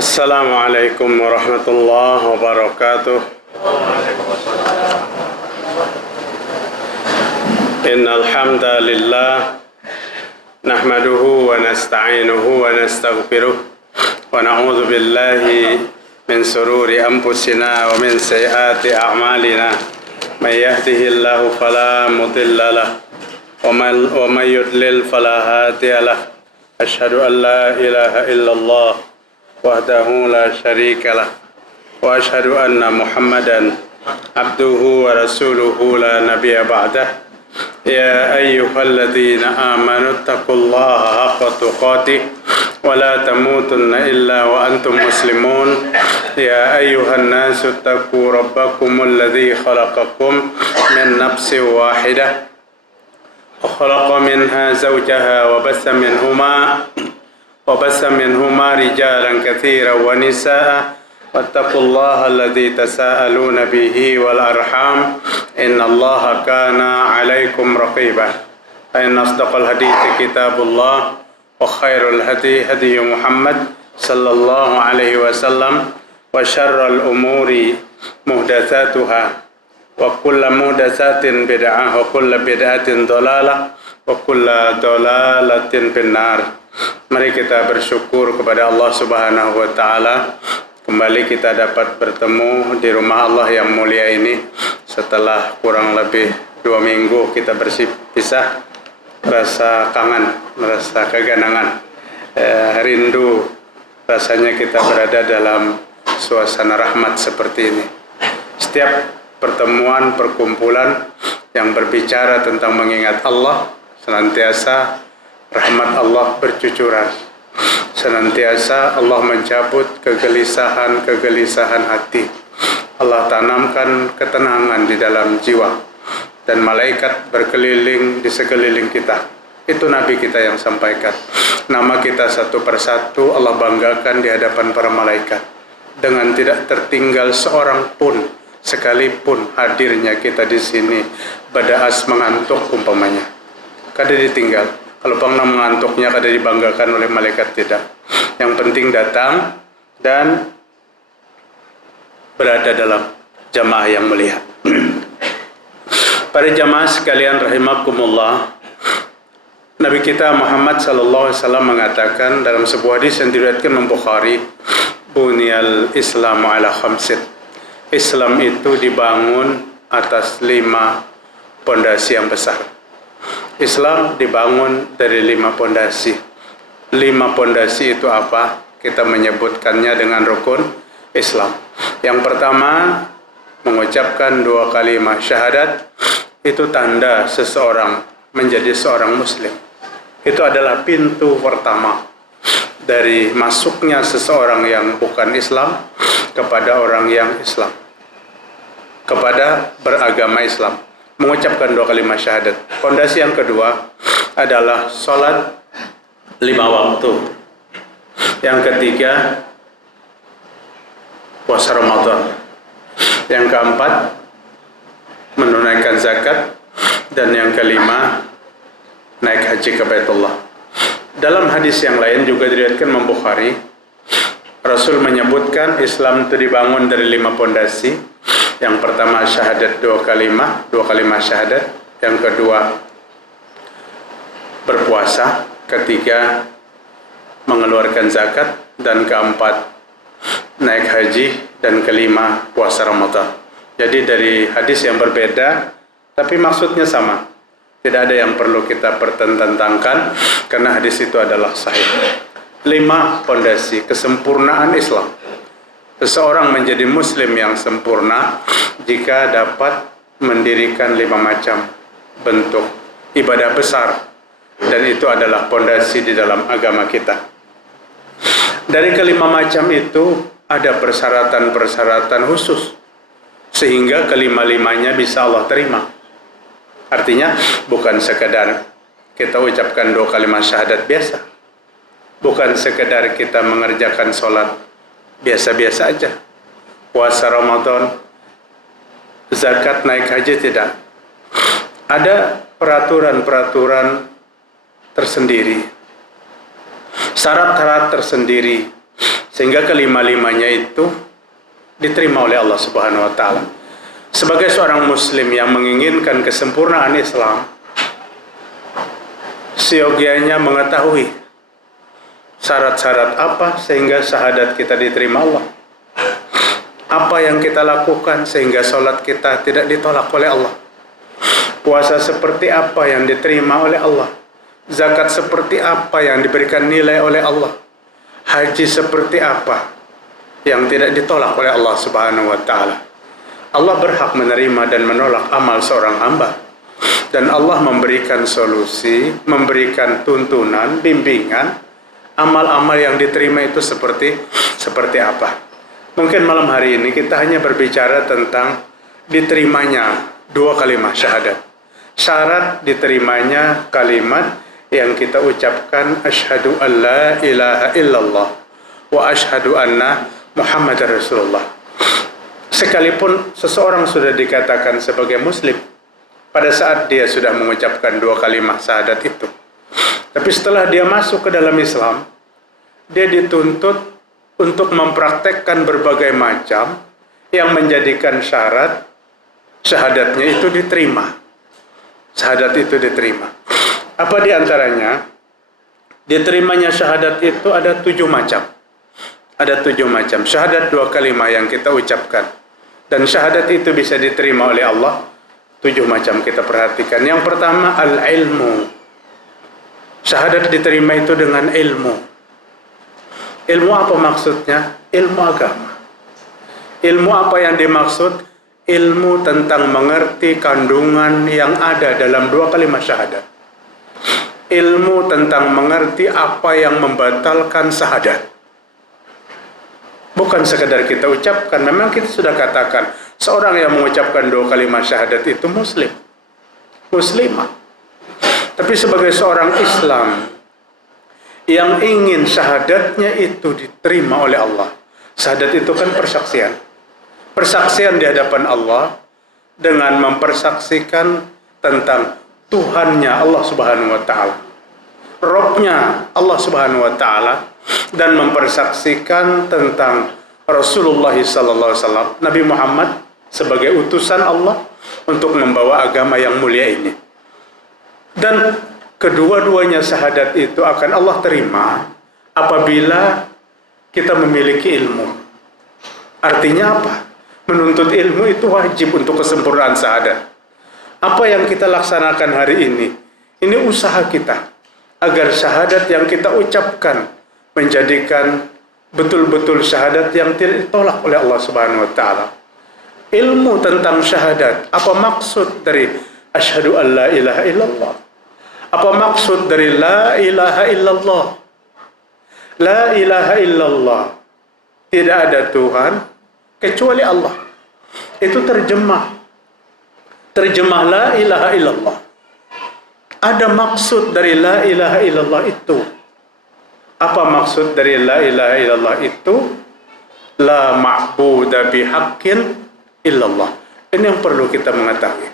Assalamualaikum warahmatullahi wabarakatuh. Innal hamdalillah nahmaduhu wa nasta'inuhu wa nastaghfiruh wa na'udzu billahi min sururi anfusina wa min sayyiati a'malina. May yahdihillahu fala mudilla lahu wa may yudlil fala hadiya lahu. Asyhadu an la ilaha illallah wahdahu la syarika lah wa asyhadu anna Muhammadan abduhu wa rasuluhu la nabiyya ba'dah. Ya ayyuhalladzina amanu taqullaha haqqa tuqatih wa la tamutunna illa wa antum muslimun. Ya ayyuhan nasu taqu rabbakumul ladzi khalaqakum min nafsin wahidah wa khalaqa minha zawjaha wa bassa minhuma rijalan katsiran wa nisaa wattaqullaha alladzi tasaaluna bihi wal arham innallaha kana 'alaikum raqiba. Fa inna asdaqal hadithi kitabullah wa khairul hadi Muhammad sallallahu alaihi wasallam wa syarrul umuri muhdatsatuha wa kullu muhdatsatin bid'ah wa kullu bid'atin dhalalah wa kullu dhalalatin finnar. Mari kita bersyukur kepada Allah Subhanahu wa taala. Kembali kita dapat bertemu di rumah Allah yang mulia ini setelah kurang lebih 2 minggu kita berpisah. Rasa kangen, merasa keganangan, rindu rasanya kita berada dalam suasana rahmat seperti ini. Setiap pertemuan, perkumpulan yang berbicara tentang mengingat Allah, senantiasa rahmat Allah bercucuran. Senantiasa Allah mencabut kegelisahan hati. Allah tanamkan ketenangan di dalam jiwa. Dan malaikat berkeliling di sekeliling kita. Itu Nabi kita yang sampaikan. Nama kita satu persatu Allah banggakan di hadapan para malaikat. Dengan tidak tertinggal seorang pun, sekalipun hadirnya kita di sini badaas mengantuk umpamanya. Kada ditinggal. Kalau pernah mengantuknya kada dibanggakan oleh malaikat, tidak. Yang penting datang dan berada dalam jamaah yang mulia. Para jamaah sekalian rahimakumullah, Nabi kita Muhammad sallallahu alaihi wasallam mengatakan dalam sebuah hadis yang diriwayatkan Imam Bukhari, "Bunyal Islamu ala khamsin." Islam itu dibangun atas 5 pondasi yang besar. Islam dibangun dari 5 pondasi. 5 pondasi itu apa? Kita menyebutkannya dengan rukun Islam. Yang pertama, mengucapkan 2 kalimat syahadat. Itu tanda seseorang menjadi seorang muslim. Itu adalah pintu pertama dari masuknya seseorang yang bukan Islam kepada orang yang Islam, kepada beragama Islam. Mengucapkan 2 kalimat syahadat. Fondasi yang kedua adalah sholat 5 waktu. Yang ketiga, puasa Ramadan. Yang keempat, menunaikan zakat. Dan yang kelima, naik haji ke Baitullah. Dalam hadis yang lain juga diriwayatkan Imam Bukhari, Rasul menyebutkan Islam itu dibangun dari 5 pondasi. Yang pertama syahadat 2 kalimat syahadat. Yang kedua berpuasa. Ketiga mengeluarkan zakat. Dan keempat naik haji. Dan kelima puasa Ramadan. Jadi dari hadis yang berbeda tapi maksudnya sama. Tidak ada yang perlu kita pertentangkan karena hadis itu adalah sahih. 5 pondasi kesempurnaan Islam. Seseorang menjadi muslim yang sempurna jika dapat mendirikan 5 macam bentuk ibadah besar, dan itu adalah pondasi di dalam agama kita. Dari kelima macam itu ada persyaratan-persyaratan khusus sehingga kelima-limanya bisa Allah terima. Artinya bukan sekedar kita ucapkan 2 kalimat syahadat biasa, bukan sekedar kita mengerjakan sholat biasa-biasa aja, puasa Ramadan, zakat, naik haji, tidak. Ada peraturan-peraturan tersendiri, syarat-syarat tersendiri Sehingga kelima-limanya itu diterima oleh Allah Subhanahu wa taala. Sebagai seorang muslim yang menginginkan kesempurnaan Islam, seyogianya mengetahui syarat-syarat apa sehingga syahadat kita diterima Allah. Apa yang kita lakukan sehingga sholat kita tidak ditolak oleh Allah. Puasa seperti apa yang diterima oleh Allah. Zakat seperti apa yang diberikan nilai oleh Allah. Haji seperti apa yang tidak ditolak oleh Allah Subhanahu wa taala. Allah berhak menerima dan menolak amal seorang hamba. Dan Allah memberikan solusi, memberikan tuntunan, bimbingan, amal-amal yang diterima itu seperti apa. Mungkin malam hari ini kita hanya berbicara tentang diterimanya 2 kalimat syahadat. Syarat diterimanya kalimat yang kita ucapkan asyhadu an la ilaha illallah wa asyhadu anna Muhammadar Rasulullah. Sekalipun seseorang sudah dikatakan sebagai muslim pada saat dia sudah mengucapkan 2 kalimat syahadat itu. Tapi setelah dia masuk ke dalam Islam, dia dituntut untuk mempraktekkan berbagai macam yang menjadikan syarat syahadatnya itu diterima. Syahadat itu diterima. Apa di antaranya? Diterimanya syahadat itu ada 7 macam. Ada 7 macam. Syahadat 2 kalimat yang kita ucapkan. Dan syahadat itu bisa diterima oleh Allah. 7 macam kita perhatikan. Yang pertama, al-ilmu. Syahadat diterima itu dengan ilmu. Ilmu apa maksudnya? Ilmu agama. Ilmu apa yang dimaksud? Ilmu tentang mengerti kandungan yang ada dalam 2 kalimat syahadat. Ilmu tentang mengerti apa yang membatalkan syahadat. Bukan sekedar kita ucapkan. Memang kita sudah katakan, seorang yang mengucapkan 2 kalimat syahadat itu muslim. Muslimah. Tapi sebagai seorang Islam yang ingin syahadatnya itu diterima oleh Allah. Syahadat itu kan persaksian. Persaksian di hadapan Allah dengan mempersaksikan tentang Tuhannya Allah Subhanahu wa taala. Robnya Allah Subhanahu wa taala, dan mempersaksikan tentang Rasulullah sallallahu alaihi wasallam, Nabi Muhammad sebagai utusan Allah untuk membawa agama yang mulia ini. Dan kedua-duanya syahadat itu akan Allah terima apabila kita memiliki ilmu. Artinya apa? Menuntut ilmu itu wajib untuk kesempurnaan syahadat. Apa yang kita laksanakan hari ini usaha kita agar syahadat yang kita ucapkan menjadikan betul-betul syahadat yang tidak ditolak oleh Allah Subhanahu wa taala. Ilmu tentang syahadat, apa maksud dari asyhadu an la ilaha illallah? Apa maksud dari la ilaha illallah? La ilaha illallah. Tidak ada Tuhan kecuali Allah. Itu terjemah la ilaha illallah. Ada maksud dari la ilaha illallah itu. Apa maksud dari la ilaha illallah itu? La ma'buda bihaqqin illallah. Ini yang perlu kita mengetahui.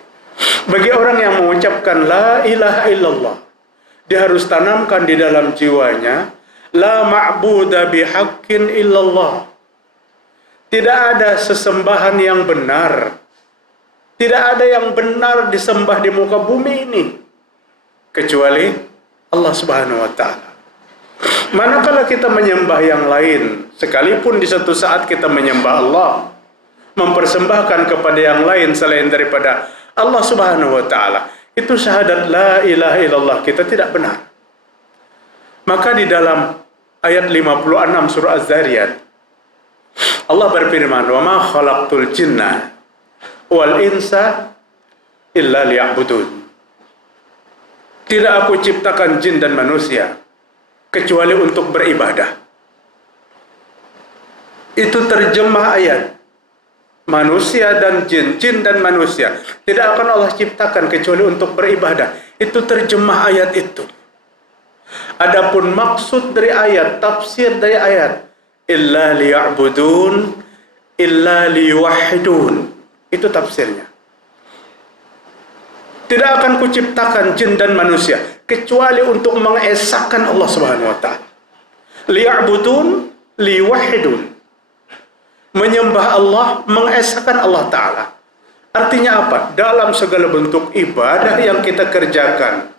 Bagi orang yang mengucapkan la ilaha illallah, dia harus tanamkan di dalam jiwanya, la ma'buda bihaqqin illallah. Tidak ada sesembahan yang benar. Tidak ada yang benar disembah di muka bumi ini kecuali Allah Subhanahu wa taala. Manakala kita menyembah yang lain, sekalipun di satu saat kita menyembah Allah, mempersembahkan kepada yang lain selain daripada Allah Subhanahu wa taala, itu syahadat la ilaha illallah kita tidak benar. Maka di dalam ayat 56 surah Az-Zariyat, Allah berfirman, "Wa ma khalaqtul jinna wal insa illa liya'budun." Tidak aku ciptakan jin dan manusia kecuali untuk beribadah. Itu terjemah ayat. Manusia dan jin, jin dan manusia tidak akan Allah ciptakan kecuali untuk beribadah. Itu terjemah ayat itu. Adapun maksud dari ayat, tafsir dari ayat, illa liya'budun, illa liyuwahhidun. Itu tafsirnya. Tidak akan kuciptakan jin dan manusia kecuali untuk mengesahkan Allah Subhanahu wa taala. Liya'budun, liwahidun. Menyembah Allah, mengesahkan Allah Ta'ala. Artinya apa? Dalam segala bentuk ibadah yang kita kerjakan,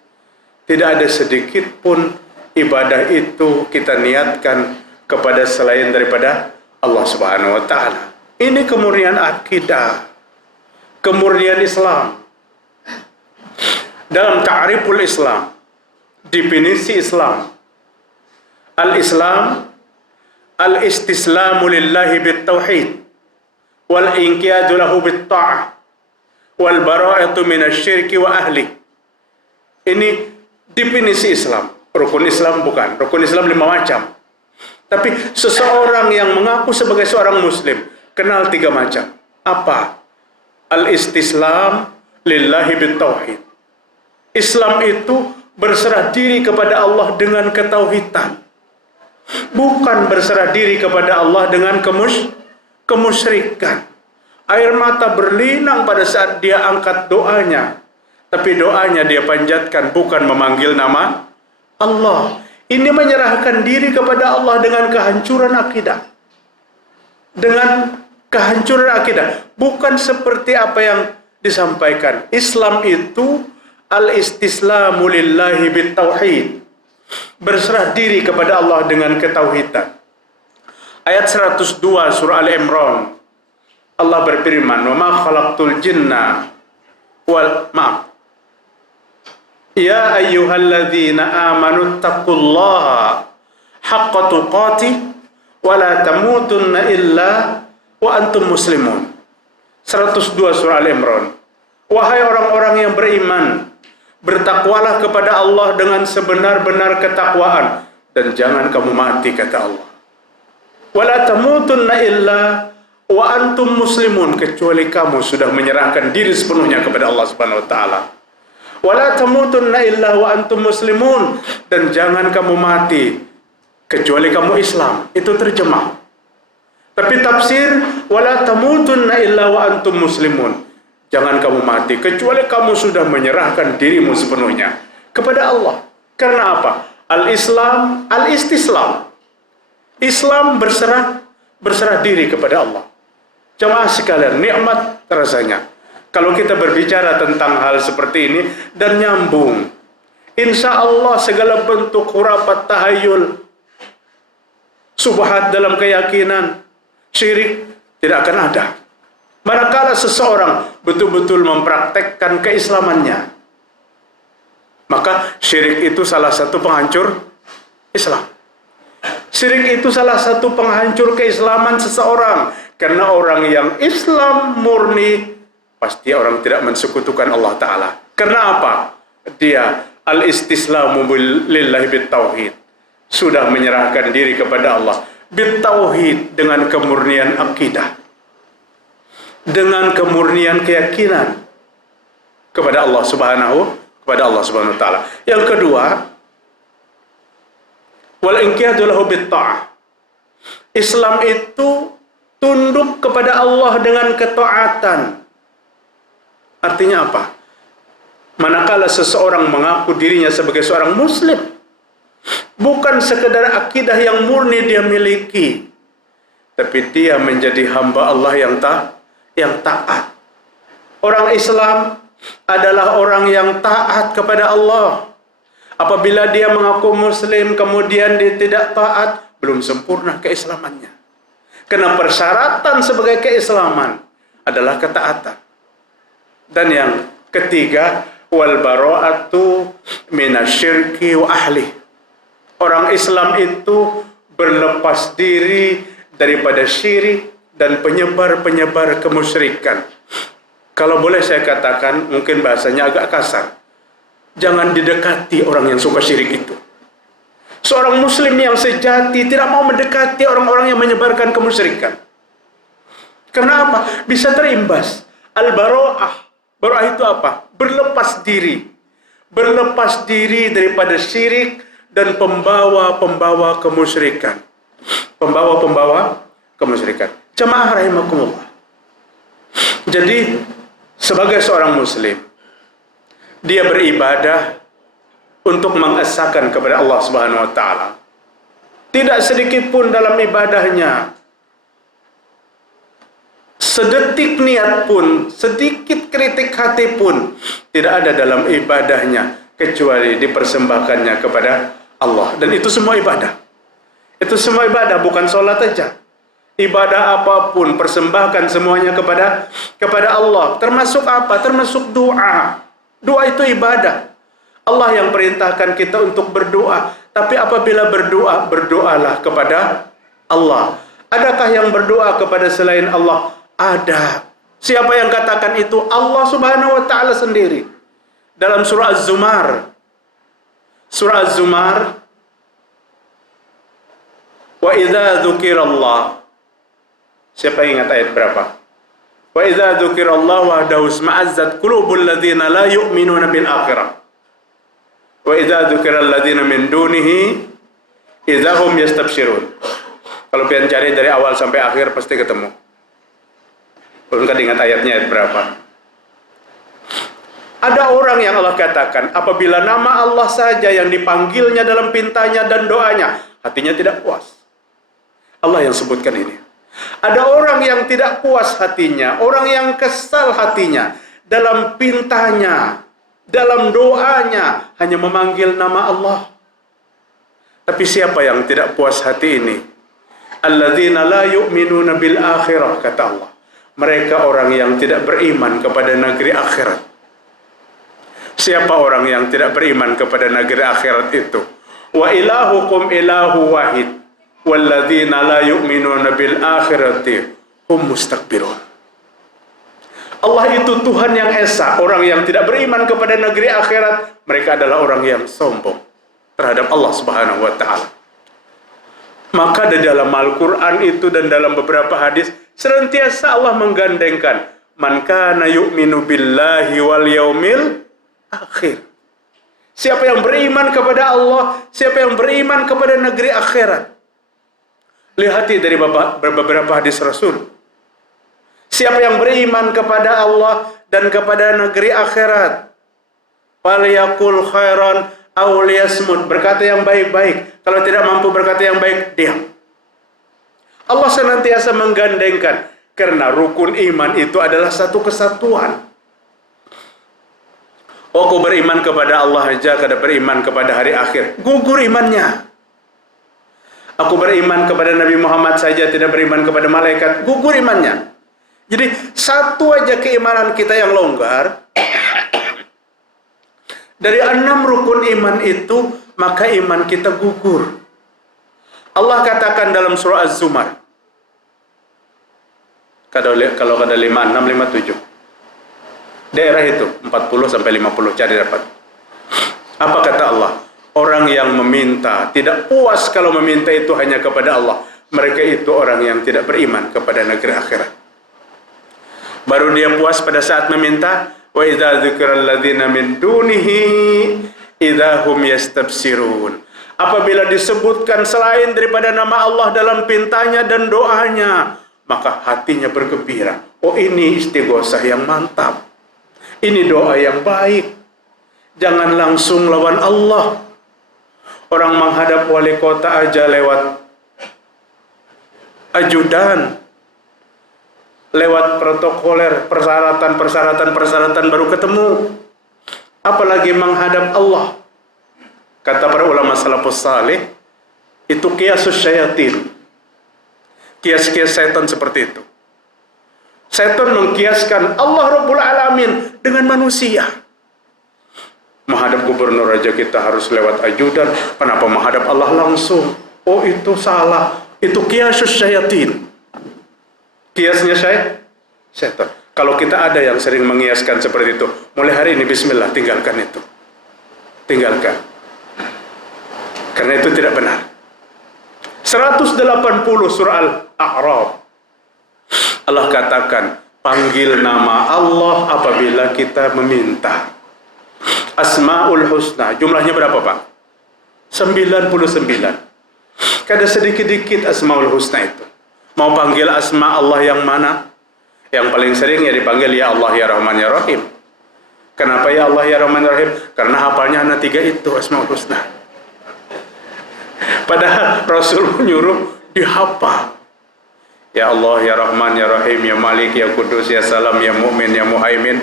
tidak ada sedikit pun ibadah itu kita niatkan kepada selain daripada Allah Subhanahu wa Ta'ala. Ini kemurnian akidah, kemurnian Islam. Dalam ta'riful Islam, definisi Islam, al-Islam al-istislamu lillahi bit-tauhid wal inqiyadu lahu bit-ta'ah wal bara'atu minasyirki wa ahli. Ini definisi Islam. Rukun Islam bukan. Rukun Islam 5 macam. Tapi seseorang yang mengaku sebagai seorang muslim kenal 3 macam. Apa? Al-istislam lillahi bit-tauhid. Islam itu berserah diri kepada Allah dengan ketauhidan. Bukan berserah diri kepada Allah dengan kemusyrikan. Air mata berlinang pada saat dia angkat doanya, tapi doanya dia panjatkan bukan memanggil nama Allah. Ini menyerahkan diri kepada Allah dengan kehancuran akidah. Dengan kehancuran akidah. Bukan seperti apa yang disampaikan. Islam itu al-istislamu lillahi bit-tauhid. Berserah diri kepada Allah dengan ketauhidan. Ayat 102 surah Al-Imran. Allah berfirman, "Wa ma khalaqtul jinna wal maaf. Ya ayyuhalladzina amanu taqullaha haqqa tuqatih wa la tamutunna illa wa antum muslimun." 102 surah Al-Imran. Wahai orang-orang yang beriman, bertakwalah kepada Allah dengan sebenar-benar ketakwaan dan jangan kamu mati, kata Allah. Wala tamutunna illa wa antum muslimun, kecuali kamu sudah menyerahkan diri sepenuhnya kepada Allah Subhanahu wa taala. Wala tamutunna illa wa antum muslimun, dan jangan kamu mati kecuali kamu Islam. Itu terjemah. Tapi tafsir wala tamutunna illa wa antum muslimun, jangan kamu mati kecuali kamu sudah menyerahkan dirimu sepenuhnya kepada Allah. Karena apa? Al-Islam, al-istislam. Islam berserah diri kepada Allah. Jamaah sekalian, nikmat rasanya kalau kita berbicara tentang hal seperti ini dan nyambung. Insya Allah segala bentuk khurafat, tahayul, subhat dalam keyakinan, syirik tidak akan ada. Manakala seseorang betul-betul mempraktekkan keislamannya, maka syirik itu salah satu penghancur Islam. Syirik itu salah satu penghancur keislaman seseorang. Karena orang yang Islam murni, pasti orang tidak mensekutukan Allah Ta'ala. Karena apa? Dia al-istislamu lillahi bit-tauhid. Sudah menyerahkan diri kepada Allah. Bit-tauhid, dengan kemurnian akidah. Dengan kemurnian keyakinan kepada Allah Subhanahu wa Ta'ala. Yang kedua, wal inqiyadu lahu bit-ta'ah. Islam itu tunduk kepada Allah dengan ketaatan. Artinya apa? Manakala seseorang mengaku dirinya sebagai seorang muslim, bukan sekedar akidah yang murni dia miliki, tapi dia menjadi hamba Allah yang taat. Orang Islam adalah orang yang taat kepada Allah. Apabila dia mengaku muslim kemudian dia tidak taat, belum sempurna keislamannya. Karena persyaratan sebagai keislaman adalah ketaatan. Dan yang ketiga, wal bara'atu minasyirki wa ahli. Orang Islam itu berlepas diri daripada syirik dan penyebar-penyebar kemusyrikan. Kalau boleh saya katakan, mungkin bahasanya agak kasar, jangan didekati orang yang suka syirik itu. Seorang muslim yang sejati tidak mau mendekati orang-orang yang menyebarkan kemusyrikan. Kenapa? Bisa terimbas. Al-bara'ah. Bara'ah itu apa? Berlepas diri. Berlepas diri daripada syirik dan pembawa-pembawa kemusyrikan. Pembawa-pembawa kemusyrikan. Jemaah rahimakumullah. Jadi, sebagai seorang muslim, dia beribadah untuk mengesahkan kepada Allah Subhanahu wa Ta'ala. Tidak sedikit pun dalam ibadahnya, sedetik niat pun, sedikit kritik hati pun tidak ada dalam ibadahnya kecuali dipersembahkannya kepada Allah. Dan itu semua ibadah. Itu semua ibadah, bukan sholat saja. Ibadah apapun persembahkan semuanya kepada Allah. Termasuk apa? Termasuk doa. Doa itu ibadah. Allah yang perintahkan kita untuk berdoa. Tapi apabila berdoa, berdoalah kepada Allah. Adakah yang berdoa kepada selain Allah? Ada. Siapa yang katakan itu? Allah Subhanahu wa ta'ala sendiri. Dalam surah Az-Zumar. Surah Az-Zumar. Wa idza dzukirallah. Siapa yang ingat ayat berapa? Wa idza dzukirallah wahdahu isma'azzat qulubul ladzina la yu'minuna bil akhirah. Wa idza dzukiral ladzina min dunihi idza hum yastabshirun. Kalau kalian cari dari awal sampai akhir pasti ketemu. Bukan ingat ayatnya ayat berapa? Ada orang yang Allah katakan apabila nama Allah saja yang dipanggilnya dalam pintanya dan doanya, hatinya tidak puas. Allah yang sebutkan ini. Ada orang yang tidak puas hatinya, orang yang kesal hatinya dalam pintanya, dalam doanya hanya memanggil nama Allah. Tapi siapa yang tidak puas hati ini? Alladzina la yu'minuna bil akhirah, kata Allah. Mereka orang yang tidak beriman kepada negeri akhirat. Siapa orang yang tidak beriman kepada negeri akhirat itu? Wa ilahukum ilahu wahid walladzina la yu'minuna bil akhirati hum mustakbirun. Allah itu Tuhan yang esa. Orang yang tidak beriman kepada negeri akhirat, mereka adalah orang yang sombong terhadap Allah Subhanahu wa ta'ala. Maka di dalam Al-Quran itu dan dalam beberapa hadis, senantiasa Allah menggandengkan man kana yu'minu billahi wal yaumil akhir. Siapa yang beriman kepada Allah, siapa yang beriman kepada negeri akhirat. Lihati dari beberapa hadis Rasul. Siapa yang beriman kepada Allah dan kepada negeri akhirat, falyaqul khairan aw liyasmut, berkata yang baik-baik. Kalau tidak mampu berkata yang baik, diam. Allah senantiasa menggandengkan karena rukun iman itu adalah satu kesatuan. Aku beriman kepada Allah saja, kada beriman kepada hari akhir, gugur imannya. Aku beriman kepada Nabi Muhammad saja, tidak beriman kepada malaikat, gugur imannya. Jadi satu aja keimanan kita yang longgar. Dari 6 rukun iman itu, maka iman kita gugur. Allah katakan dalam surah Az-Zumar. Kalau ada 56, 57. Daerah itu 40 sampai 50, cari dapat. Apa kata Allah? Orang yang meminta, tidak puas kalau meminta itu hanya kepada Allah. Mereka itu orang yang tidak beriman kepada negeri akhirat. Baru dia puas pada saat meminta. Wa idza dzikrul ladzina min dunihi idza hum yastabsirun. Apabila disebutkan selain daripada nama Allah dalam pintanya dan doanya, maka hatinya bergembira. Oh, ini istighosah yang mantap. Ini doa yang baik. Jangan langsung lawan Allah. Orang menghadap wali kota aja lewat ajudan, lewat protokoler, persyaratan baru ketemu. Apalagi menghadap Allah. Kata para ulama salafus salih, itu qiyasus syayatin. Kias-kias setan seperti itu. Setan mengkiaskan Allah Rabbul Alamin dengan manusia. Menghadap gubernur aja kita harus lewat ajudan, kenapa menghadap Allah langsung? Oh, itu salah. Itu qiyasus syayatin. Kiasnya setan. Kalau kita ada yang sering mengiaskan seperti itu, mulai hari ini bismillah, tinggalkan itu. Tinggalkan. Karena itu tidak benar. 180 surah Al-A'raf. Allah katakan, panggil nama Allah apabila kita meminta. Asmaul Husna. Jumlahnya berapa, Pak? 99. Kada sedikit-dikit Asmaul Husna itu. Mau panggil asma Allah yang mana? Yang paling sering ya dipanggil ya Allah ya Rahman ya Rahim. Kenapa ya Allah ya Rahman ya Rahim? Karena hafalnya hanya 3 itu Asmaul Husna. Padahal Rasul menyuruh dihafal. Ya Allah, ya Rahman, ya Rahim, ya Malik, ya Kudus, ya Salam, ya Mu'min, ya Muhaimin,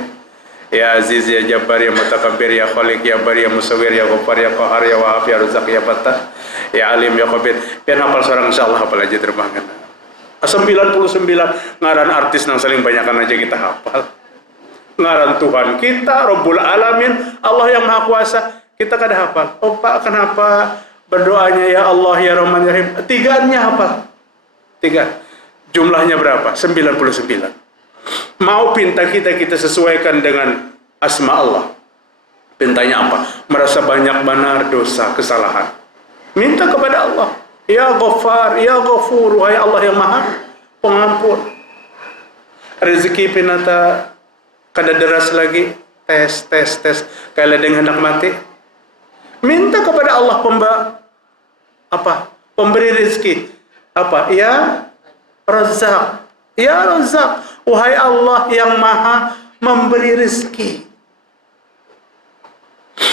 ya Aziz, ya Jabbar, ya Mutakabbir, ya Khaliq, ya Bari, ya Musawwir, ya Ghaffar, ya Qahar, ya Wahab, ya Razak, ya Fattah, ya Alim, ya Khabir. Pian hafal seorang insyaallah hafal aja terbangan. 99 ngaran artis nang saling banyakan aja kita hafal. Ngaran Tuhan kita, Rabbul Alamin, Allah yang Maha Kuasa, kita kada hafal. Oh Pak, kenapa berdoanya ya Allah, ya Rahman, ya Rahim? Tiganya hafal. 3. Jumlahnya berapa? 99. Mau pinta kita sesuaikan dengan asma Allah. Pintanya apa? Merasa banyak benar dosa, kesalahan. Minta kepada Allah. Ya Ghaffar, ya Ghafur, wahai Allah yang Maha Pengampun. Rezeki pinata kada deras lagi. Tes. Kalau dengan hendak mati. Minta kepada Allah pemberi rezeki. Apa? Ya Razak, ya Razak, wahai Allah yang Maha memberi rezeki.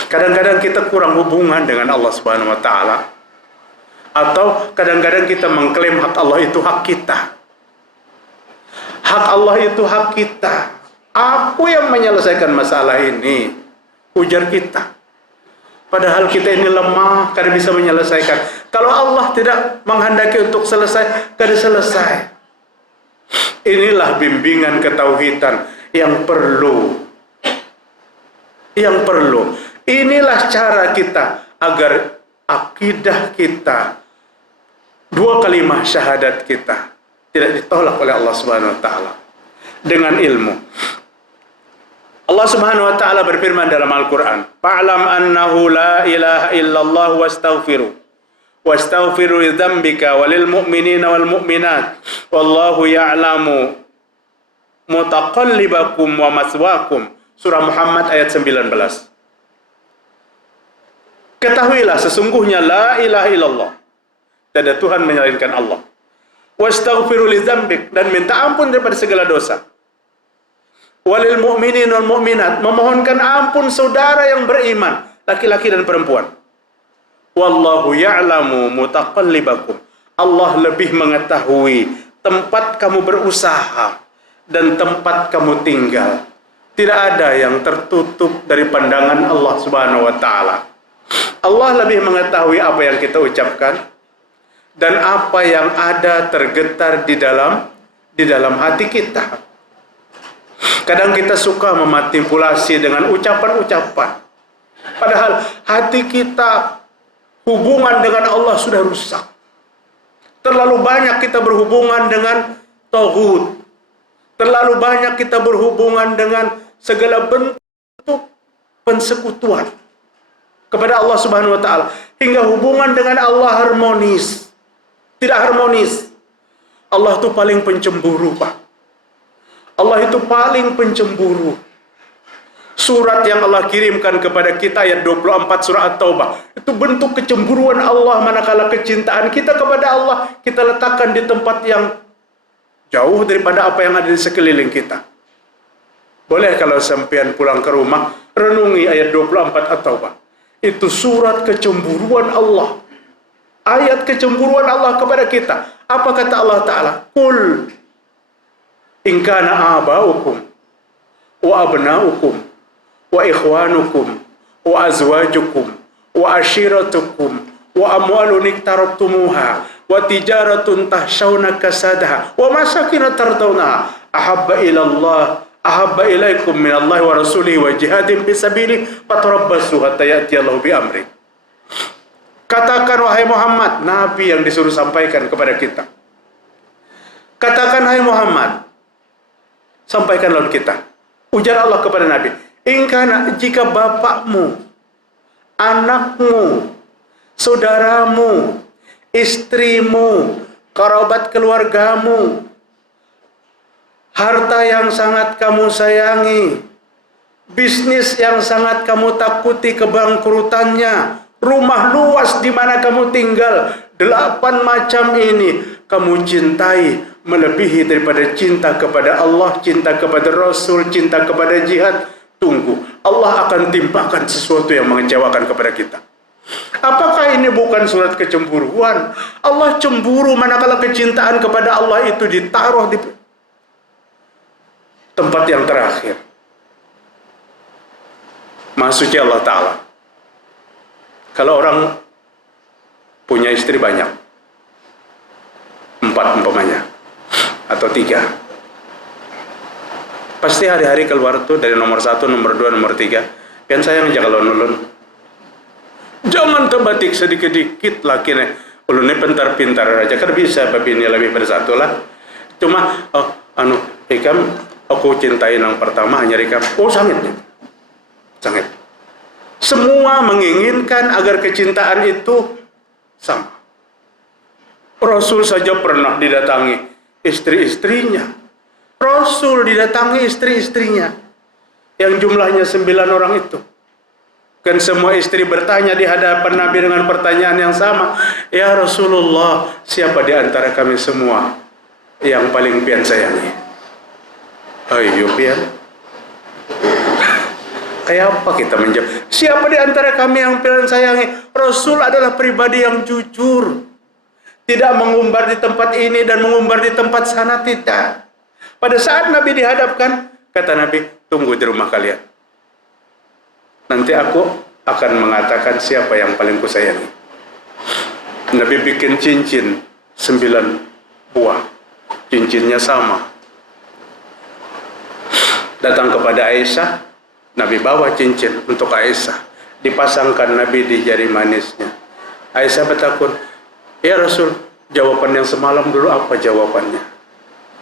Kadang-kadang kita kurang hubungan dengan Allah Subhanahu wa taala. Atau kadang-kadang kita mengklaim hak Allah itu hak kita. Hak Allah itu hak kita. Aku yang menyelesaikan masalah ini, ujar kita. Padahal kita ini lemah, kada bisa menyelesaikan. Kalau Allah tidak menghendaki untuk selesai, kada selesai. Inilah bimbingan ketauhidan yang perlu. Inilah cara kita agar akidah kita, 2 kalimat syahadat kita tidak ditolak oleh Allah Subhanahu wa taala dengan ilmu. Allah Subhanahu wa taala berfirman dalam Al-Qur'an, "Fa'lam annahu la ilaha illallah wastaghfiru lidzambika walil mu'minina wal mu'minat wallahu ya'lamu mutaqallibakum wa maswaakum." Surah Muhammad ayat 19. Ketahuilah sesungguhnya la ilaha illallah, tidak ada Tuhan melainkan Allah. Wastaghfiru lidzambik, dan minta ampun daripada segala dosa. Walil mu'minin wal mu'minat, memohonkan ampun saudara yang beriman, laki-laki dan perempuan. Wallahu ya'lamu mutaqallibakum, Allah lebih mengetahui tempat kamu berusaha dan tempat kamu tinggal. Tidak ada yang tertutup dari pandangan Allah Subhanahu wa taala. Allah lebih mengetahui apa yang kita ucapkan dan apa yang ada tergetar di dalam hati kita. Kadang kita suka memanipulasi dengan ucapan-ucapan. Padahal hati kita, hubungan dengan Allah sudah rusak. Terlalu banyak kita berhubungan dengan taghut. Terlalu banyak kita berhubungan dengan segala bentuk persekutuan kepada Allah Subhanahu wa taala, hingga hubungan dengan Allah tidak harmonis. Allah itu paling pencemburu, Pak. Allah itu paling pencemburu. Surat yang Allah kirimkan kepada kita ayat 24 surah At-Taubah, itu bentuk kecemburuan Allah, manakala kecintaan kita kepada Allah kita letakkan di tempat yang jauh daripada apa yang ada di sekeliling kita. Boleh kalau sampean pulang ke rumah, renungi ayat 24 At-Taubah. Itu surat kecemburuan Allah. Ayat kecemburuan Allah kepada kita. Apa kata Allah Ta'ala? Qul in kana aba'ukum wa abna'ukum wa ikhwanukum wa azwajukum wa ashiratukum wa amwalun iktarabtumuha wa tijaratun tahshawna kasadaha wa masakin tardawnaha ahabba ilaikum minallahi wa rasulihi wa jihadin fisabilihi fatarabbasu hatta ya'tiyallahu bi amri. Katakan wahai Muhammad, Nabi yang disuruh sampaikan kepada kita. Katakan hai Muhammad, sampaikan lalu kita. Ujar Allah kepada Nabi, jika bapakmu, anakmu, saudaramu, istrimu, kerabat keluargamu, harta yang sangat kamu sayangi, bisnis yang sangat kamu takuti kebangkrutannya, rumah luas di mana kamu tinggal, 8 macam ini kamu cintai melebihi daripada cinta kepada Allah, cinta kepada Rasul, cinta kepada jihad. Tunggu, Allah akan timpakan sesuatu yang mengecewakan kepada kita. Apakah ini bukan surat kecemburuan? Allah cemburu manakala kecintaan kepada Allah itu ditaruh di tempat yang terakhir. Maksudnya Allah Ta'ala, kalau orang punya istri banyak, 4 umpamanya, atau 3, pasti hari-hari keluar tuh dari nomor 1, nomor 2, nomor 3. Pian sayang aja kalau nulun. Jangan terbatik sedikit-dikit laki nih. Ulunnya pintar-pintar aja kan bisa, tapi ini lebih bersatu lah. Cuma, Hikam, aku cintai yang pertama hanya Hikam. Oh, sangat. Semua menginginkan agar kecintaan itu sama. Rasul saja pernah didatangi istri-istrinya. Rasul didatangi istri-istrinya yang jumlahnya 9 orang itu. Kan semua istri bertanya di hadapan Nabi dengan pertanyaan yang sama. Ya Rasulullah, siapa di antara kami semua yang paling pian sayangi? Ayo pian. Kayak apa kita menjawab? Siapa di antara kami yang pian sayangi? Rasul adalah pribadi yang jujur. Tidak mengumbar di tempat ini dan mengumbar di tempat sana, tidak. Pada saat Nabi dihadapkan, kata Nabi, tunggu di rumah kalian. Nanti aku akan mengatakan siapa yang paling kusayangi. Nabi bikin cincin 9 buah. Cincinnya sama. Datang kepada Aisyah, Nabi bawa cincin untuk Aisyah. Dipasangkan Nabi di jari manisnya. Aisyah bertakun, ya Rasul, jawaban yang semalam dulu apa jawabannya?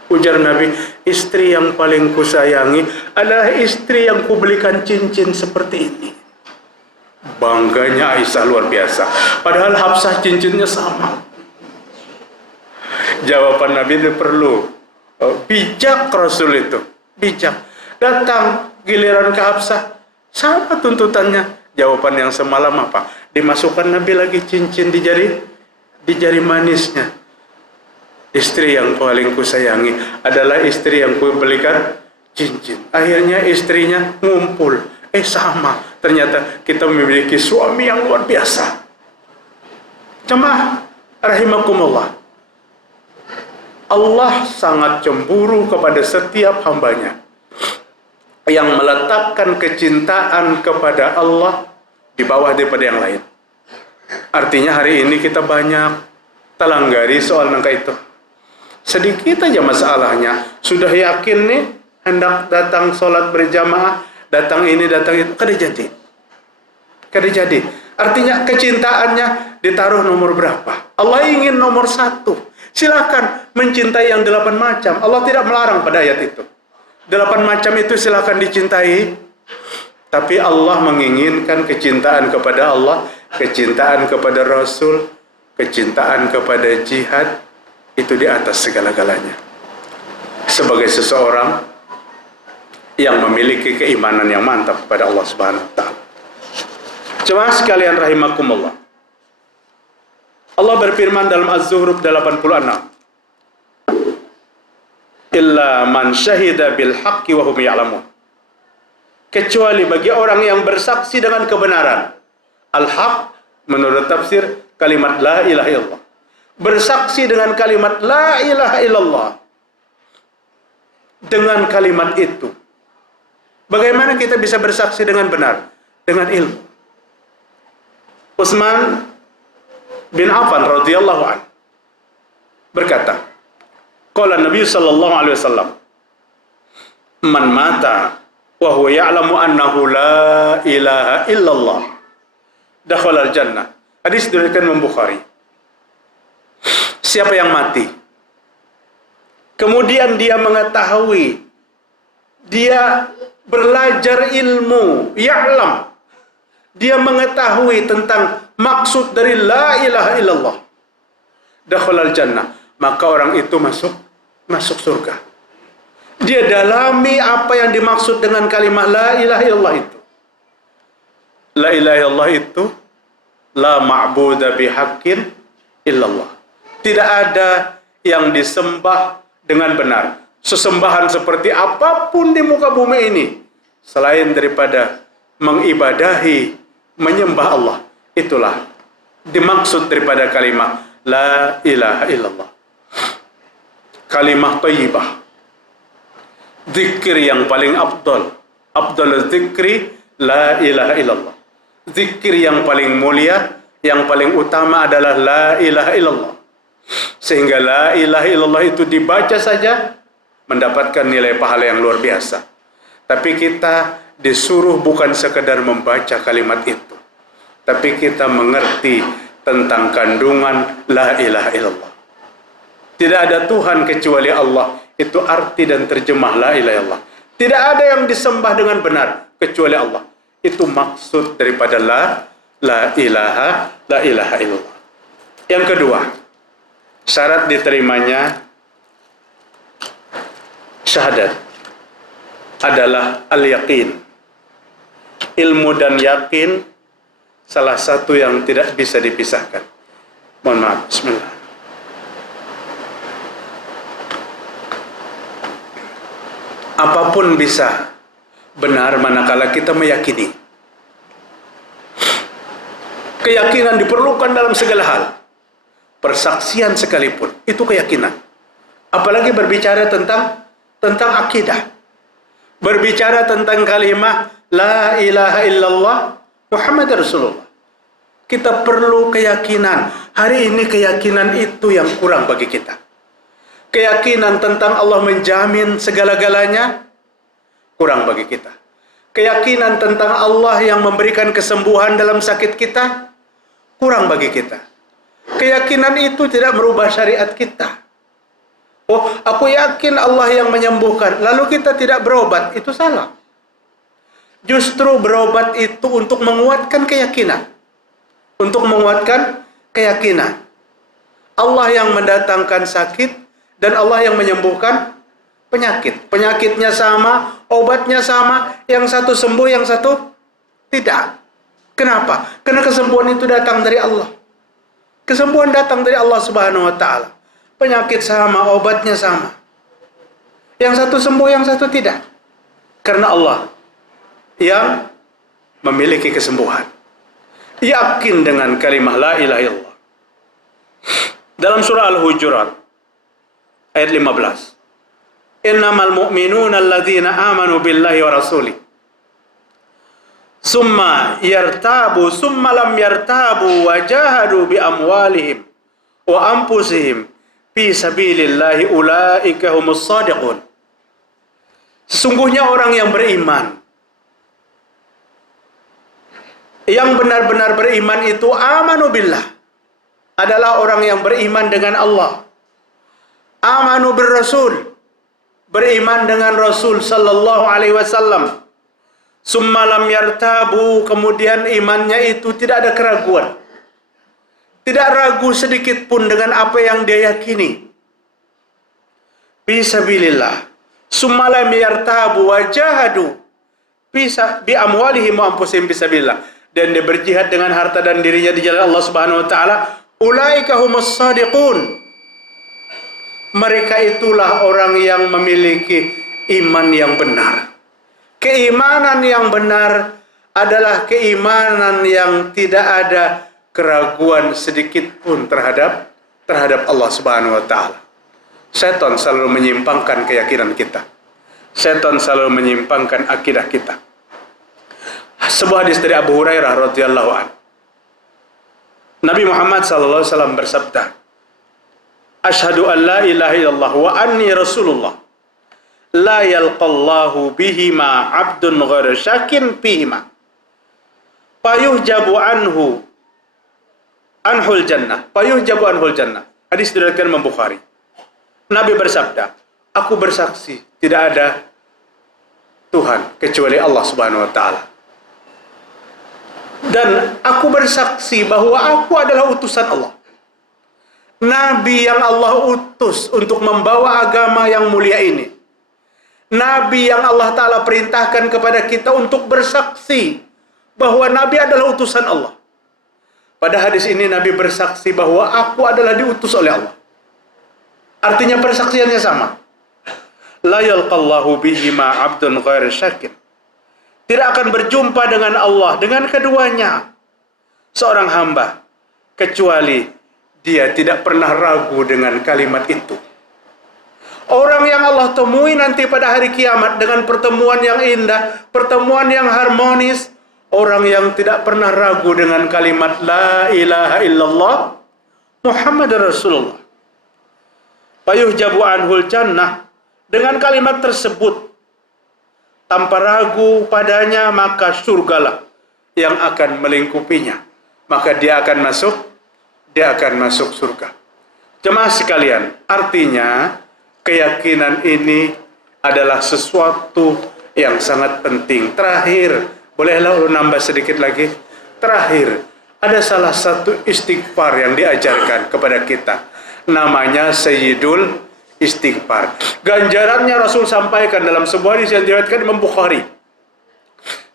Ujar Nabi, istri yang paling kusayangi adalah istri yang kubelikan cincin seperti ini. Bangganya Aisyah luar biasa. Padahal Hafsah cincinnya sama. Jawaban Nabi itu perlu. Bijak Rasul itu. Bijak. Datang giliran ke Hafsah. Sama tuntutannya. Jawaban yang semalam apa? Dimasukkan Nabi lagi cincin di jari manisnya. Istri yang paling kusayangi adalah istri yang kubelikan cincin. Akhirnya istrinya ngumpul. Sama. Ternyata kita memiliki suami yang luar biasa. Jemaah rahimakumullah. Allah sangat cemburu kepada setiap hambanya yang meletakkan kecintaan kepada Allah di bawah daripada yang lain. Artinya hari ini kita banyak telanggari soal nangka itu. Sedikit aja masalahnya, sudah yakin nih hendak datang sholat berjamaah, datang ini, datang itu, kada jadi. Artinya kecintaannya ditaruh nomor berapa? Allah ingin nomor 1. Silakan mencintai yang 8 macam. Allah tidak melarang pada ayat itu. 8 macam itu silakan dicintai. Tapi Allah menginginkan kecintaan kepada Allah, kecintaan kepada Rasul, kecintaan kepada jihad, itu di atas segala-galanya. Sebagai seseorang yang memiliki keimanan yang mantap kepada Allah Subhanahu wa taala. Jemaah sekalian rahimakumullah. Allah berfirman dalam Az-Zukhruf 86. Illa man syahida bil haqqi wa hum ya'lamun. Kecuali bagi orang yang bersaksi dengan kebenaran. Al-haq menurut tafsir kalimat la ilaha illallah. Bersaksi dengan kalimat la ilaha illallah. Dengan kalimat itu, bagaimana kita bisa bersaksi dengan benar? Dengan ilmu. Utsman bin Affan radhiyallahu anhu berkata, qala Nabi sallallahu alaihi wasallam, man mata wa huwa ya'lamu annahu la ilaha illallah dakhala al-jannah. Hadis diriwayatkan Imam Bukhari. Siapa yang mati kemudian dia mengetahui, dia belajar ilmu, ya'lam, dia mengetahui tentang maksud dari la ilaha illallah, dakhalal jannah, maka orang itu masuk surga. Dia dalami apa yang dimaksud dengan kalimat la ilaha illallah itu. La ilaha illallah itu la ma'buda bihaqqin illallah. Tidak ada yang disembah dengan benar, sesembahan seperti apapun di muka bumi ini selain daripada mengibadahi, menyembah Allah. Itulah dimaksud daripada kalimat la ilaha illallah. Kalimah thayyibah, zikir yang paling afdal. Afdal zikri la ilaha illallah. Zikir yang paling mulia, yang paling utama adalah la ilaha illallah. Sehingga la ilaha illallah itu dibaca saja mendapatkan nilai pahala yang luar biasa. Tapi kita disuruh bukan sekedar membaca kalimat itu, tapi kita mengerti tentang kandungan la ilaha illallah. Tidak ada Tuhan kecuali Allah. Itu arti dan terjemah la ilaha illallah. Tidak ada yang disembah dengan benar kecuali Allah. Itu maksud daripada la ilaha illallah. Yang kedua, syarat diterimanya syahadat adalah al-yaqin. Ilmu dan yakin salah satu yang tidak bisa dipisahkan. Mohon maaf, bismillah. Apapun bisa benar manakala kita meyakini. Keyakinan diperlukan dalam segala hal. Persaksian sekalipun, itu keyakinan. Apalagi berbicara tentang akidah. Berbicara tentang kalimat la ilaha illallah Muhammad Rasulullah. Kita perlu keyakinan. Hari ini keyakinan itu yang kurang bagi kita. Keyakinan tentang Allah menjamin segala-galanya kurang bagi kita. Keyakinan tentang Allah yang memberikan kesembuhan dalam sakit kita kurang bagi kita. Keyakinan itu tidak merubah syariat kita. Oh, aku yakin Allah yang menyembuhkan, lalu kita tidak berobat, itu salah. Justru berobat itu untuk menguatkan keyakinan. Untuk menguatkan keyakinan. Allah yang mendatangkan sakit dan Allah yang menyembuhkan penyakit. Penyakitnya sama, obatnya sama, yang satu sembuh, yang satu tidak. Kenapa? Karena kesembuhan itu datang dari Allah. Kesembuhan datang dari Allah Subhanahu wa taala. Penyakit sama, obatnya sama. Yang satu sembuh, yang satu tidak. Karena Allah yang memiliki kesembuhan. Yakin dengan kalimat la ilaha illallah. Dalam surah Al-Hujurat ayat 15. Innamal mu'minuna alladzina amanu billahi wa rasulih. Summa yartabu summa lam yartabu wa jahadu bi amwalihim wa anfusihim fi sabilillahi ulaika humus shadiqun. Sesungguhnya orang yang beriman, yang benar-benar beriman itu amanu billah, adalah orang yang beriman dengan Allah. Amanu bir Rasul, beriman dengan Rasul sallallahu alaihi wasallam. Summa lam yartabu, kemudian imannya itu tidak ada keraguan. Tidak ragu sedikit pun dengan apa yang dia yakini. Fisabilillah. Summa lam yartabu wa jahadu bi amwalihim wa anfusihim fisabilillah. Dan dia berjihad dengan harta dan dirinya di jalan Allah Subhanahu wa taala. Ulaika humus shadiqun. Mereka itulah orang yang memiliki iman yang benar. Keimanan yang benar adalah keimanan yang tidak ada keraguan sedikit pun terhadap Allah Subhanahu wa taala. Setan selalu menyimpangkan keyakinan kita. Setan selalu menyimpangkan akidah kita. Sebuah hadis dari Abu Hurairah radhiyallahu anhu. Nabi Muhammad sallallahu alaihi wasallam bersabda, Asyhadu an la ilaha illallah wa anni rasulullah. La yalqallahu bihima abdun ghairu syakin bihima. Fayuhjabu anhul jannah. Fayuhjabu anhul jannah. Hadis diriwayatkan Imam Bukhari. Nabi bersabda, aku bersaksi tidak ada Tuhan kecuali Allah Subhanahu wa taala. Dan aku bersaksi bahwa aku adalah utusan Allah. Nabi yang Allah utus untuk membawa agama yang mulia ini. Nabi yang Allah Ta'ala perintahkan kepada kita untuk bersaksi bahwa Nabi adalah utusan Allah. Pada hadis ini Nabi bersaksi bahwa aku adalah diutus oleh Allah. Artinya persaksiannya sama. La yalqallahu bihima abdun ghair syakin. Tidak akan berjumpa dengan Allah dengan keduanya seorang hamba kecuali dia tidak pernah ragu dengan kalimat itu. Orang yang Allah temui nanti pada hari kiamat dengan pertemuan yang indah, pertemuan yang harmonis, orang yang tidak pernah ragu dengan kalimat La ilaha illallah Muhammad Rasulullah. Fayuhjabu anhul jannah. Dengan kalimat tersebut, tanpa ragu padanya, maka surgalah yang akan melingkupinya. Maka dia akan masuk surga. Jemaah sekalian, artinya keyakinan ini adalah sesuatu yang sangat penting. Terakhir, bolehlah nambah sedikit lagi. Terakhir, ada salah satu istighfar yang diajarkan kepada kita. Namanya Sayyidul Istighfar. Ganjarannya Rasul sampaikan dalam sebuah hadis yang diriwayatkan Imam Bukhari.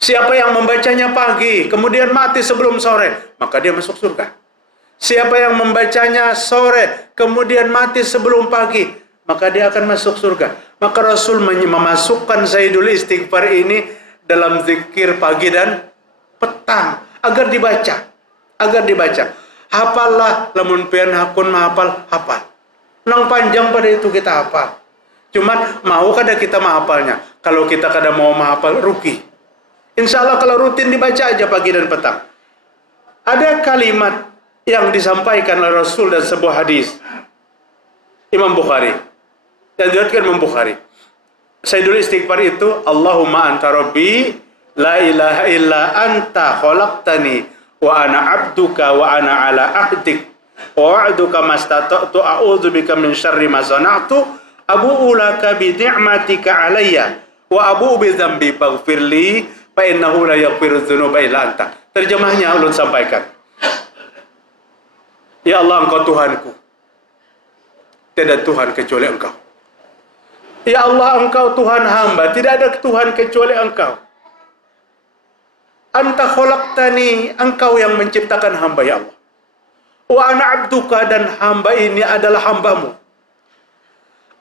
Siapa yang membacanya pagi, kemudian mati sebelum sore, maka dia masuk surga. Siapa yang membacanya sore, kemudian mati sebelum pagi, maka dia akan masuk surga. Maka Rasul memasukkan Sayyidul Istighfar ini dalam zikir pagi dan petang agar dibaca. Hafallah, lamun pian hakun mahafal, hafal. Nang panjang pada itu kita hafal. Cuman mau kada kita menghafalnya. Kalau kita kada mau menghafal, rugi. Insya Allah kalau rutin dibaca aja pagi dan petang. Ada kalimat yang disampaikan oleh Rasul dan sebuah hadis Imam Bukhari, yang diriwayatkan Imam Bukhari. Sayyidul Istighfar itu, Allahumma anta rabbi la ilaha illa anta khalaqtani wa ana abduka wa ana ala ahdik wa wa'duka mastata'tu a'udzu bika min syarri ma sana'tu abu'u laka bi ni'matika alayya wa abu'u bi dzambi faghfirli fa innahu la yaghfiru dzunuba illa anta. Terjemahnya ulun sampaikan. Ya Allah, Engkau Tuhanku, tidak ada Tuhan kecuali Engkau. Ya Allah, Engkau Tuhan hamba, tidak ada Tuhan kecuali Engkau. Anta khalaqtani, Engkau yang menciptakan hamba, ya Allah. Wa ana abduka, dan hamba ini adalah hambamu.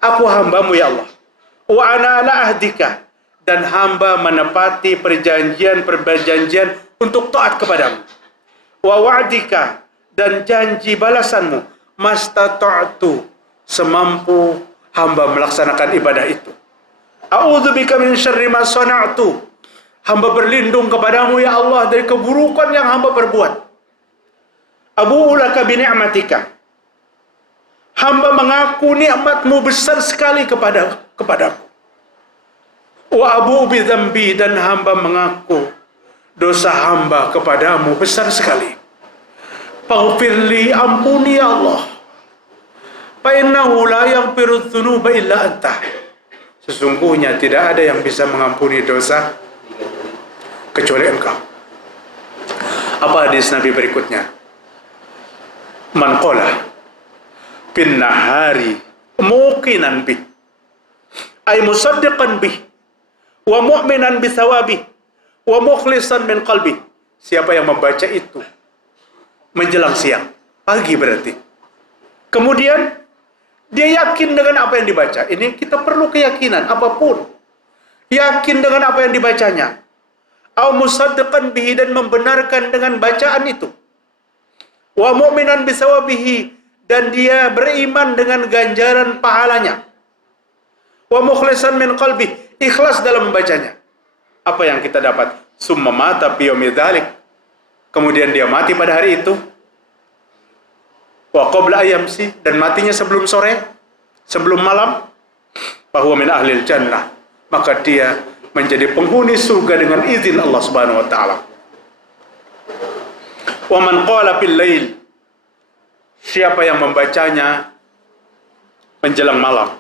Aku hambamu, ya Allah. Wa ana ala ahdika, dan hamba menepati perjanjian untuk taat kepadamu. Wa wa'dika, dan janji balasanmu. Mastata'tu, semampu hamba melaksanakan ibadah itu. A'udzubika min syarri ma sana'tu, hamba berlindung kepadamu ya Allah dari keburukan yang hamba perbuat. Abu'u laka bi ni'matika, hamba mengaku nikmatmu besar sekali kepadaku. Wa abu'u bi dzambi, dan hamba mengaku dosa hamba kepadamu besar sekali. Faghfirli, ampuni ya Allah. Fa innahu la yaghfiru dzunuba illa anta, sesungguhnya tidak ada yang bisa mengampuni dosa kecuali Engkau. Apa hadis Nabi berikutnya? Man qala bin nahari muqinan bih ay musaddiqan bih wa mu'minan bi thawabih wa mukhlisan min qalbih. Siapa yang membaca itu menjelang siang, pagi berarti, kemudian dia yakin dengan apa yang dibaca. Ini kita perlu keyakinan apapun. Yakin dengan apa yang dibacanya. Au musaddiqan bihi, dan membenarkan dengan bacaan itu. Wa mu'minan bisawabihi, dan dia beriman dengan ganjaran pahalanya. Wa mukhlisan min qalbi, ikhlas dalam membacanya. Apa yang kita dapat? Summa mata fi yaumi dzalik, kemudian dia mati pada hari itu. Wa qabla ayamsi, dan matinya sebelum sore, sebelum malam. Bahwa min ahlil jannah, maka dia menjadi penghuni surga dengan izin Allah Subhanahu wa taala. Wa man qala bil lail, siapa yang membacanya menjelang malam,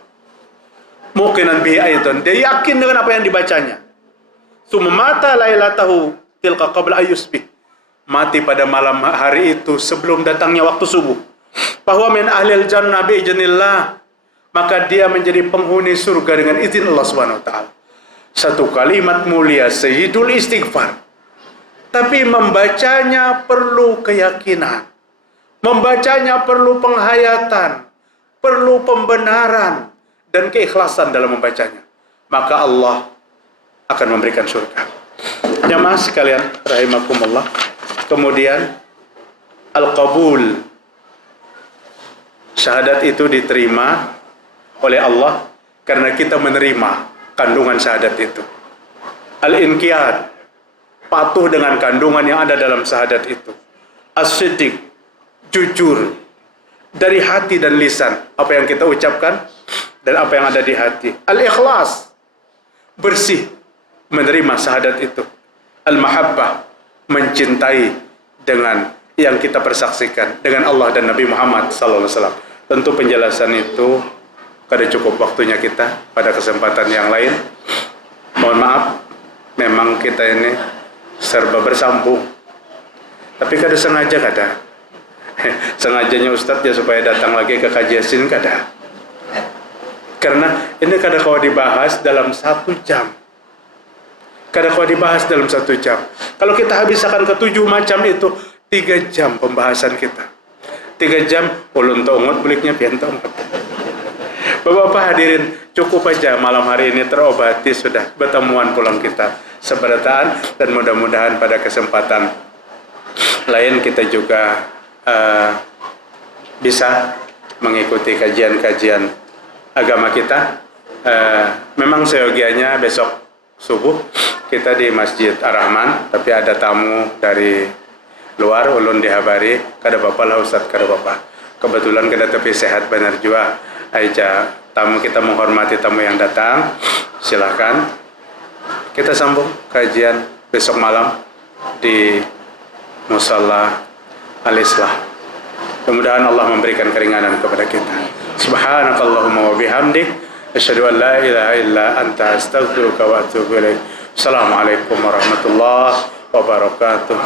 muqinan bihi aidan, dia yakin dengan apa yang dibacanya. Summa mata lailatahu tilqa qabla ayyusbih, mati pada malam hari itu sebelum datangnya waktu subuh. Bahwa min ahlil jannah bi iznillah, maka dia menjadi penghuni surga dengan izin Allah Subhanahu wa taala. Satu kalimat mulia, Sayyidul Istighfar. Tapi membacanya perlu keyakinan. Membacanya perlu penghayatan, perlu pembenaran dan keikhlasan dalam membacanya. Maka Allah akan memberikan surga. Jamaah sekalian rahimakumullah. Kemudian al-qabul. Syahadat itu diterima oleh Allah karena kita menerima kandungan syahadat itu. Al-inqiyad, patuh dengan kandungan yang ada dalam syahadat itu. As-siddiq, jujur dari hati dan lisan, apa yang kita ucapkan dan apa yang ada di hati. Al-ikhlas, bersih menerima syahadat itu. Al-mahabbah, mencintai dengan yang kita persaksikan dengan Allah dan Nabi Muhammad SAW. Tentu penjelasan itu kada cukup waktunya kita pada kesempatan yang lain. Mohon maaf, memang kita ini serba bersambung. Tapi kada sengaja kada. Sengajanya Ustadz ya supaya datang lagi ke kajian kada. Karena ini kada kau dibahas dalam 1 jam. Kada kau dibahas dalam 1 jam. Kalau kita habiskan ke 7 macam itu, 3 jam pembahasan kita. 3 jam ulun tongot buliknya piantong. Bapak-bapak hadirin, cukup aja malam hari ini terobati sudah pertemuan pulang kita seberataan, dan mudah-mudahan pada kesempatan lain kita juga bisa mengikuti kajian-kajian agama kita. Memang seyogianya besok subuh kita di Masjid Ar-Rahman, tapi ada tamu dari luar, ulun dihabari kada bapak lah Ustaz, kada bapak. Kebetulan kada tapi sehat benar juga. Aja tamu kita menghormati tamu yang datang. Silakan kita sambung kajian besok malam di Musalla Al-Islah. Mudah-mudahan Allah memberikan keringanan kepada kita. Subhanakallahumma wa bihamdik, asyhadu an la ilaha illa anta, astaghfiruka wa atubu ilaik. Assalamualaikum warahmatullahi wabarakatuh.